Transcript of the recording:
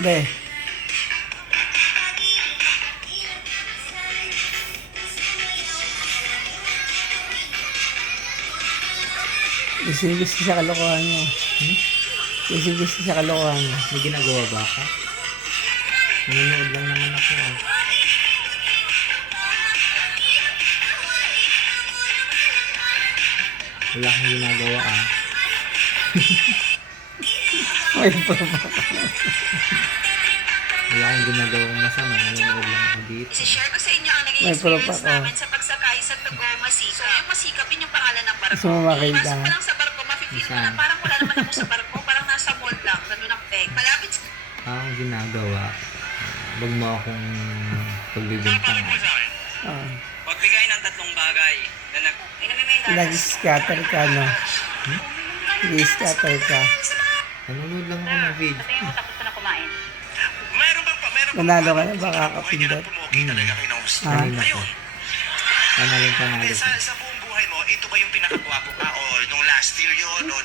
De. Gusto sa kalokohan mo. Gusto sa kalokohan mo. May ginagawa ba ka? Nanonood lang naman ako. Wala akong ginagawa May propa. Wala akong ginagawang masama. Nanonood lang ako dito. I-share ko sa inyo ang naging May experience propa ka. namin sa pagsakay sa Tugo Masikap. So, yung Masikap, yun yung pangalan ng barko. Gusto mo makita? Pasok pa lang sa barko, mafe-feel mo na Saan? parang wala naman ako sa barko. Parang nasa mall lang, nandun ang peg. Malapit sa... Ang ginagawa, wag mo akong pagbibintang. Pagbigay ng 3 bagay na Nag-scatter ka, no? Nag-scatter ka. Nanonood lang ako ng video. Tapos ko na kumain. Manalo ka na ba kakapindot? talaga kayo ng gusto. Ha? Kanina ko. Panalo. Sa buong buhay mo, ito ba yung pinakagwapo ka o nung last year yun o